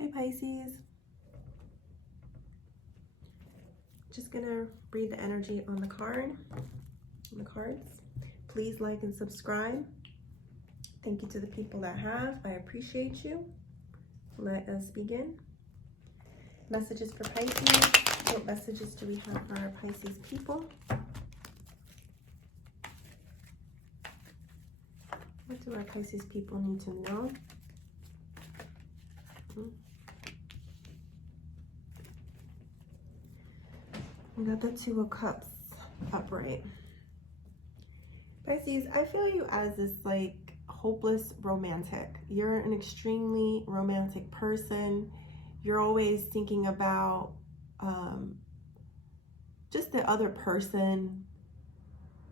Hi Pisces. Just gonna read the energy on the cards. Please like and subscribe. Thank you to the people that have. I appreciate you. Let us begin. Messages for Pisces. What messages do we have for our Pisces people? What do our Pisces people need to know? We got the Two of Cups upright. Pisces, I feel you as this like hopeless romantic. You're an extremely romantic person. You're always thinking about just the other person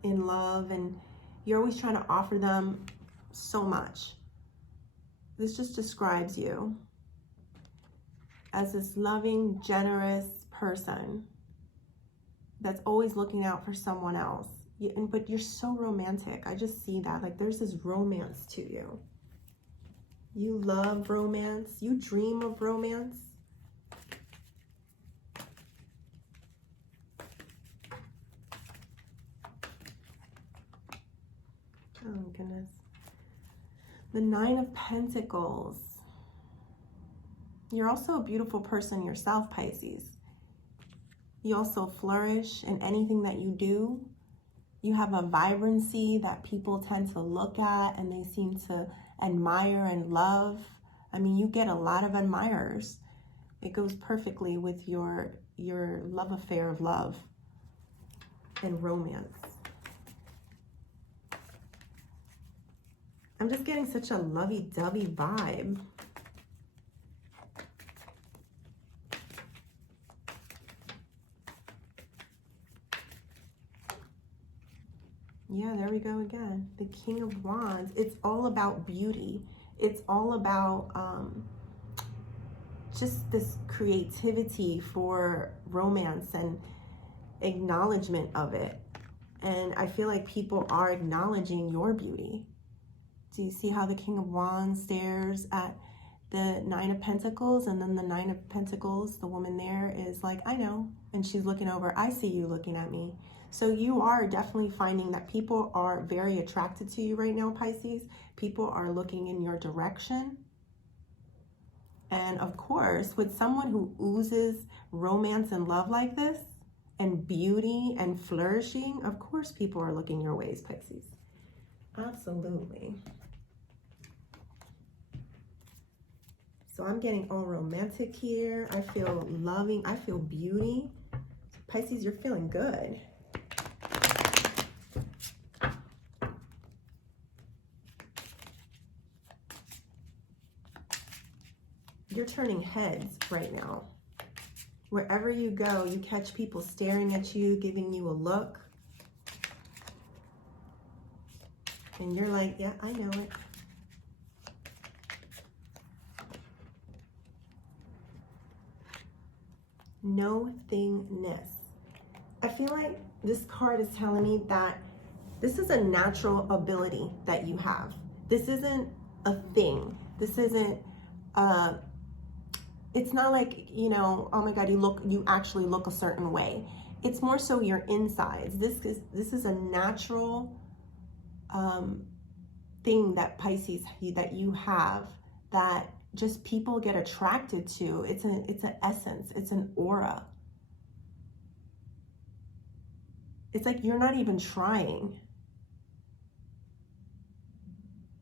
in love, and you're always trying to offer them so much. This just describes you as this loving, generous person that's always looking out for someone else. But you're so romantic. I just see that. Like there's this romance to you. You love romance. You dream of romance. Oh goodness. The Nine of Pentacles. You're also a beautiful person yourself, Pisces. You also flourish in anything that you do. You have a vibrancy that people tend to look at and they seem to admire and love. I mean, you get a lot of admirers. It goes perfectly with your love affair of love and romance. I'm just getting such a lovey-dovey vibe. Yeah, there we go again. The King of Wands. It's all about beauty. It's all about just this creativity for romance and acknowledgement of it. And I feel like people are acknowledging your beauty. Do you see how the King of Wands stares at the Nine of Pentacles, and then the Nine of Pentacles, the woman there is like, I know. And she's looking over, I see you looking at me. So you are definitely finding that people are very attracted to you right now, Pisces. People are looking in your direction. And of course, with someone who oozes romance and love like this, and beauty and flourishing, of course people are looking your ways, Pisces. Absolutely. So I'm getting all romantic here. I feel loving. I feel beauty. Pisces, you're feeling good. You're turning heads right now. Wherever you go, you catch people staring at you, giving you a look. And you're like, yeah, I know it. Nothingness. I feel like this card is telling me that this is a natural ability that you have. This isn't a thing. This isn't it's not like, you know, oh my God, you actually look a certain way. It's more so your insides. This is a natural thing that Pisces, that you have, that just people get attracted to. It's an essence. It's an aura. It's like you're not even trying.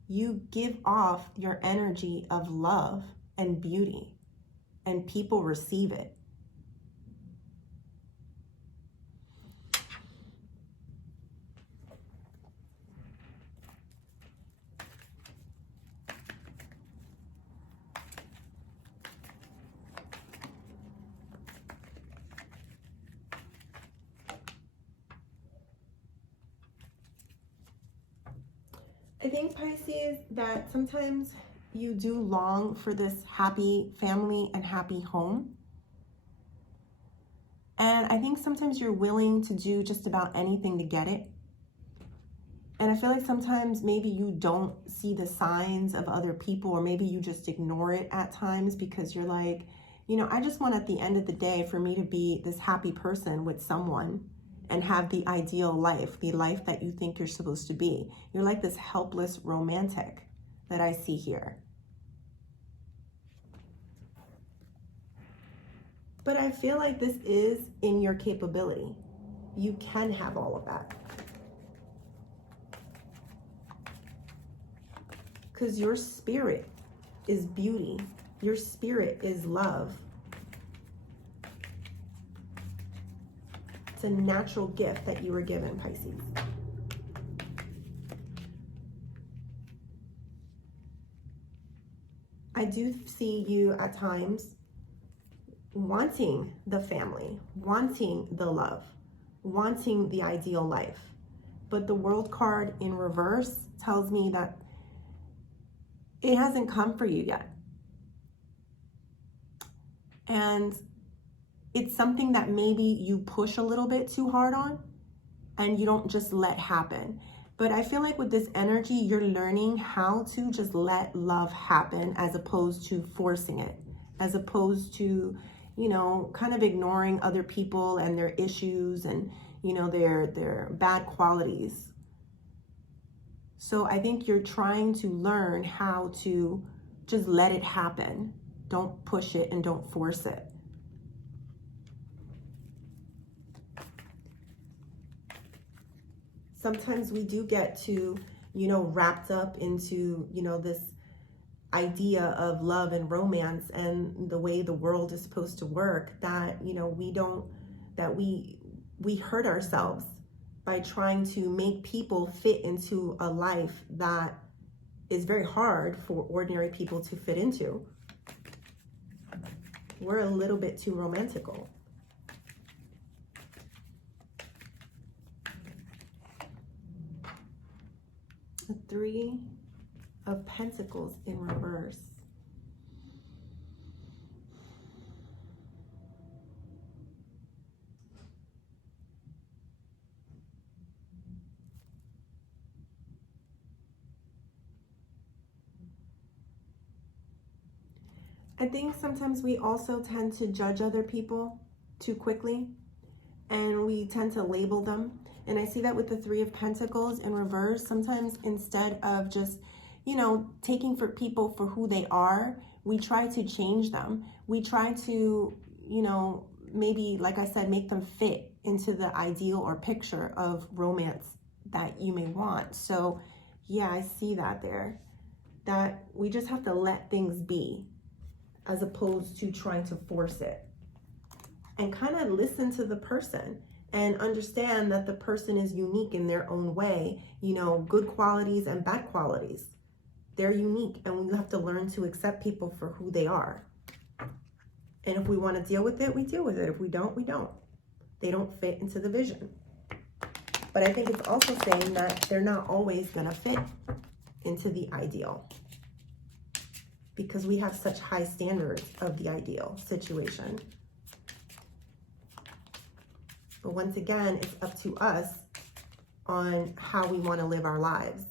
You give off your energy of love and beauty, and people receive it. I think, Pisces, that sometimes you do long for this happy family and happy home. And I think sometimes you're willing to do just about anything to get it. And I feel like sometimes maybe you don't see the signs of other people, or maybe you just ignore it at times because you're like, you know, I just want at the end of the day for me to be this happy person with someone and have the ideal life, the life that you think you're supposed to be. You're like this helpless romantic that I see here. But I feel like this is in your capability. You can have all of that. Because your spirit is beauty. Your spirit is love. It's a natural gift that you were given, Pisces. I do see you at times wanting the family, wanting the love, wanting the ideal life. But the World card in reverse tells me that it hasn't come for you yet. And it's something that maybe you push a little bit too hard on and you don't just let happen. But I feel like with this energy, you're learning how to just let love happen as opposed to forcing it, as opposed to, you know, kind of ignoring other people and their issues and, you know, their bad qualities. So I think you're trying to learn how to just let it happen. Don't push it and don't force it. Sometimes we do get to, you know, wrapped up into, you know, this idea of love and romance and the way the world is supposed to work, that, you know, we hurt ourselves by trying to make people fit into a life that is very hard for ordinary people to fit into. We're a little bit too romantical. The Three of Pentacles in reverse. I think sometimes we also tend to judge other people too quickly, and we tend to label them. And I see that with the Three of Pentacles in reverse. Sometimes instead of just, you know, taking for people for who they are, we try to change them. We try to, you know, maybe, like I said, make them fit into the ideal or picture of romance that you may want. So yeah, I see that there, that we just have to let things be as opposed to trying to force it, and kind of listen to the person and understand that the person is unique in their own way, you know, good qualities and bad qualities. They're unique, and we have to learn to accept people for who they are. And if we want to deal with it, we deal with it. If we don't, we don't. They don't fit into the vision. But I think it's also saying that they're not always going to fit into the ideal, because we have such high standards of the ideal situation. But once again, it's up to us on how we want to live our lives.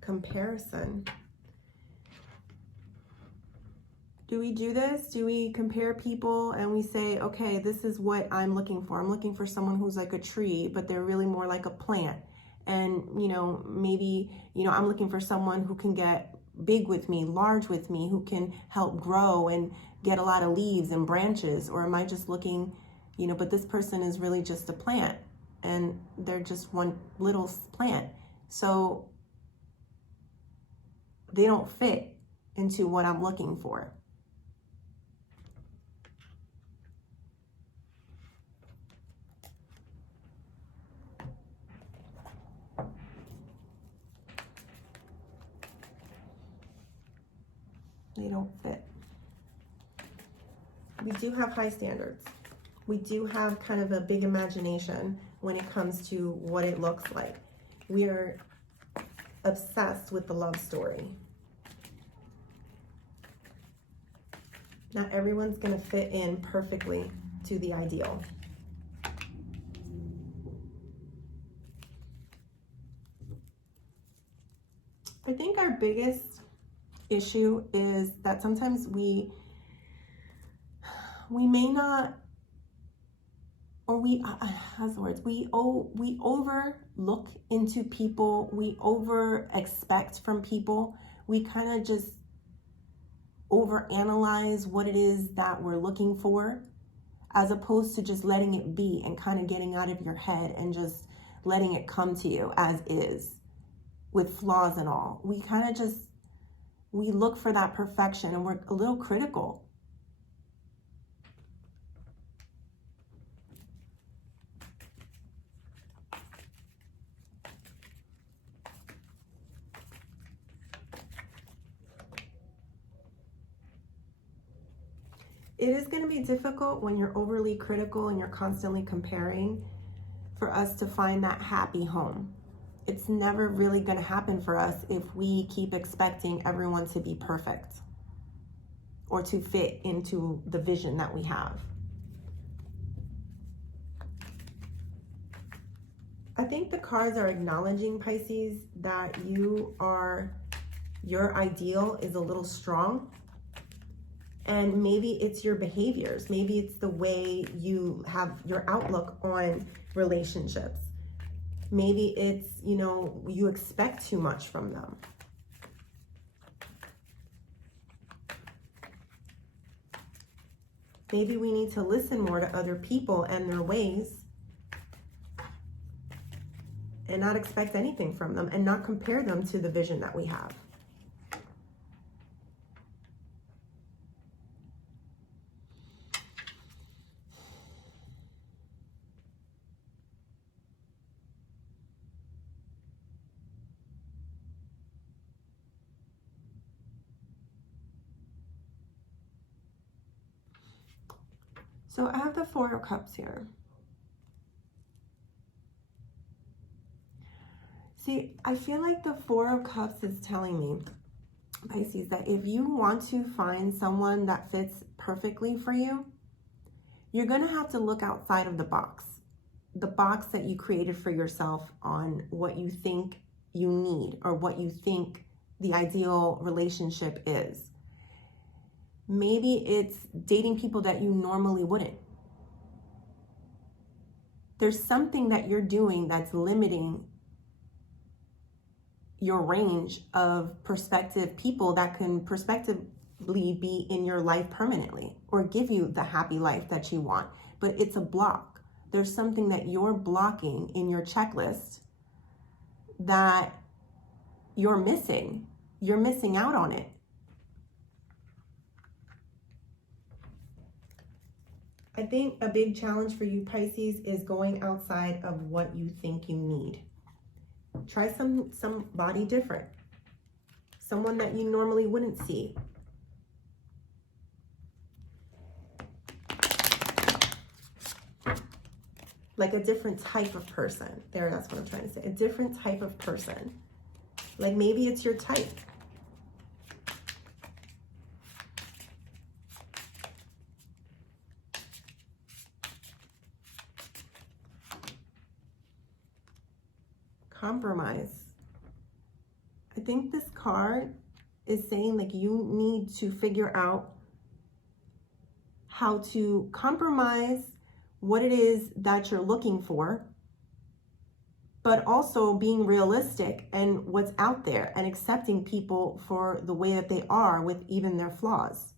Comparison. Do we do this? Do we compare people and we say, okay, this is what I'm looking for. I'm looking for someone who's like a tree, but they're really more like a plant. And, you know, maybe, you know, I'm looking for someone who can get big with me, large with me, who can help grow and get a lot of leaves and branches. Or am I just looking, you know, but this person is really just a plant and they're just one little plant. So they don't fit into what I'm looking for. They don't fit. We do have high standards. We do have kind of a big imagination when it comes to what it looks like. We are obsessed with the love story. Not everyone's going to fit in perfectly to the ideal. I think our biggest issue is that sometimes we may not, or how's the words? We overlook into people. We over expect from people. We kind of just overanalyze what it is that we're looking for, as opposed to just letting it be and kind of getting out of your head and just letting it come to you as is, with flaws and all. We kind of just, we look for that perfection and we're a little critical. It is going to be difficult when you're overly critical and you're constantly comparing for us to find that happy home. It's never really going to happen for us if we keep expecting everyone to be perfect or to fit into the vision that we have. I think the cards are acknowledging, Pisces, that your ideal is a little strong. And maybe it's your behaviors. Maybe it's the way you have your outlook on relationships. Maybe it's, you expect too much from them. Maybe we need to listen more to other people and their ways and not expect anything from them and not compare them to the vision that we have. So I have the Four of Cups here. See, I feel like the Four of Cups is telling me, Pisces, that if you want to find someone that fits perfectly for you, you're going to have to look outside of the box that you created for yourself on what you think you need or what you think the ideal relationship is. Maybe it's dating people that you normally wouldn't. There's something that you're doing that's limiting your range of prospective people that can prospectively be in your life permanently or give you the happy life that you want. But it's a block. There's something that you're blocking in your checklist that you're missing. You're missing out on it. I think a big challenge for you, Pisces, is going outside of what you think you need. Try somebody different. Someone that you normally wouldn't see. Like a different type of person. That's what I'm trying to say. A different type of person. Like maybe it's your type. Compromise. I think this card is saying like you need to figure out how to compromise what it is that you're looking for, but also being realistic and what's out there and accepting people for the way that they are with even their flaws.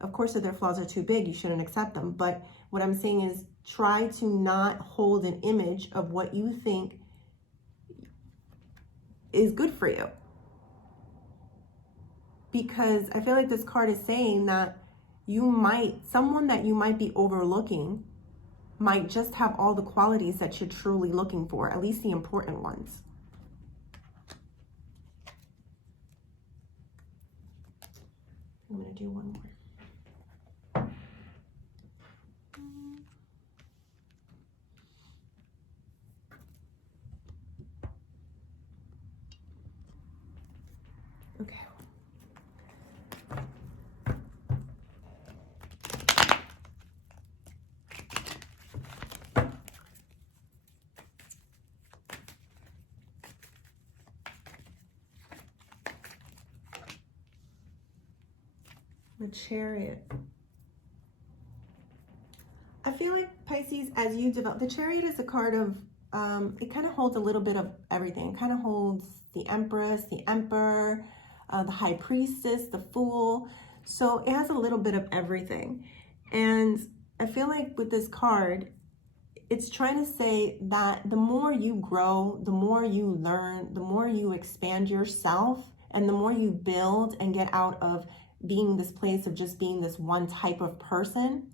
Of course, if their flaws are too big, you shouldn't accept them. But what I'm saying is try to not hold an image of what you think is good for you. Because I feel like this card is saying that someone that you might be overlooking might just have all the qualities that you're truly looking for, at least the important ones. I'm going to do one more. Okay. The Chariot. I feel like Pisces, as you develop, the Chariot is a card of, it kind of holds a little bit of everything. It kind of holds the Empress, the Emperor, the High Priestess, the Fool. So it has a little bit of everything. And I feel like with this card, it's trying to say that the more you grow, the more you learn, the more you expand yourself, and the more you build and get out of being this place of just being this one type of person,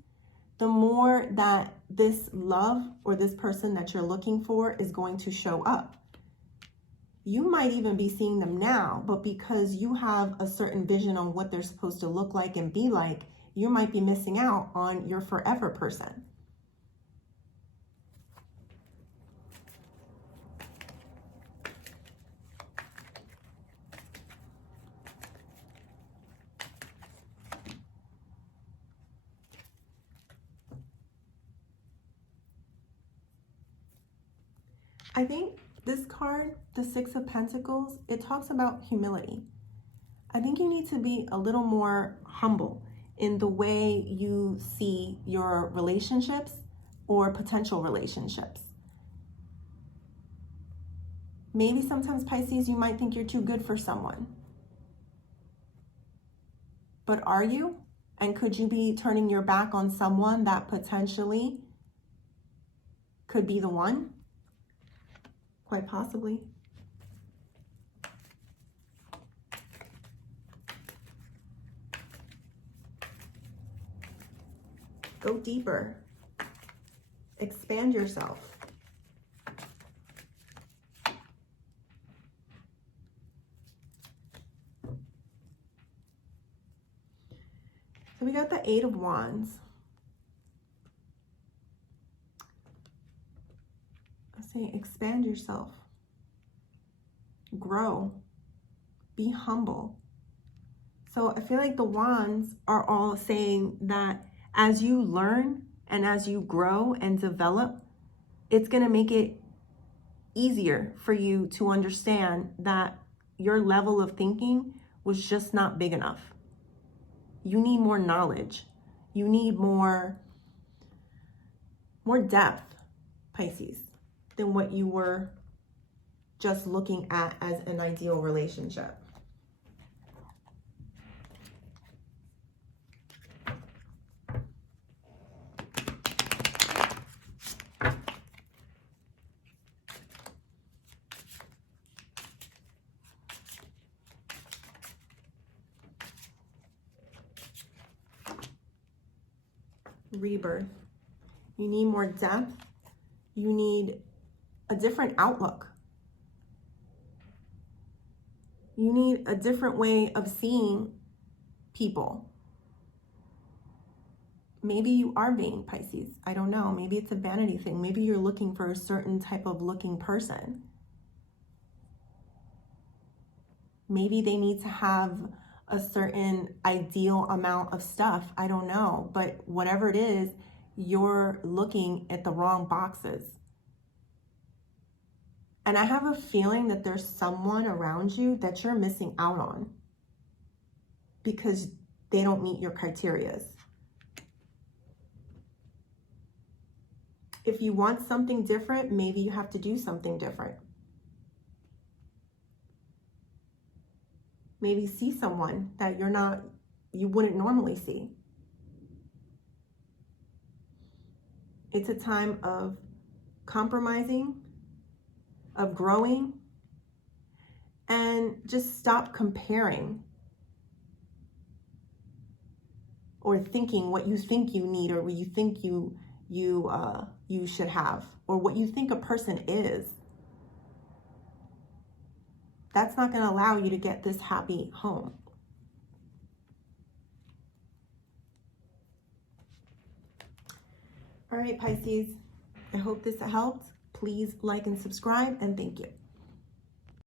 the more that this love or this person that you're looking for is going to show up. You might even be seeing them now, but because you have a certain vision on what they're supposed to look like and be like, you might be missing out on your forever person. I think this card, the Six of Pentacles, it talks about humility. I think you need to be a little more humble in the way you see your relationships or potential relationships. Maybe sometimes, Pisces, you might think you're too good for someone. But are you? And could you be turning your back on someone that potentially could be the one? Quite possibly. Go deeper. Expand yourself. So we got the Eight of Wands. Say expand yourself, grow, be humble. So I feel like the wands are all saying that as you learn and as you grow and develop, it's going to make it easier for you to understand that your level of thinking was just not big enough. You need more knowledge. You need more depth, Pisces, than what you were just looking at as an ideal relationship. Rebirth. You need more depth. You need a different outlook. You need a different way of seeing people. Maybe you are vain, Pisces. I don't know. Maybe it's a vanity thing. Maybe you're looking for a certain type of looking person. Maybe they need to have a certain ideal amount of stuff. I don't know. But whatever it is, you're looking at the wrong boxes. And I have a feeling that there's someone around you that you're missing out on because they don't meet your criteria. If you want something different, maybe you have to do something different. Maybe see someone that you wouldn't normally see. It's a time of compromising, of growing, and just stop comparing or thinking what you think you need or what you think you should have or what you think a person is. That's not going to allow you to get this happy home. All right, Pisces, I hope this helped. Please like and subscribe, and thank you.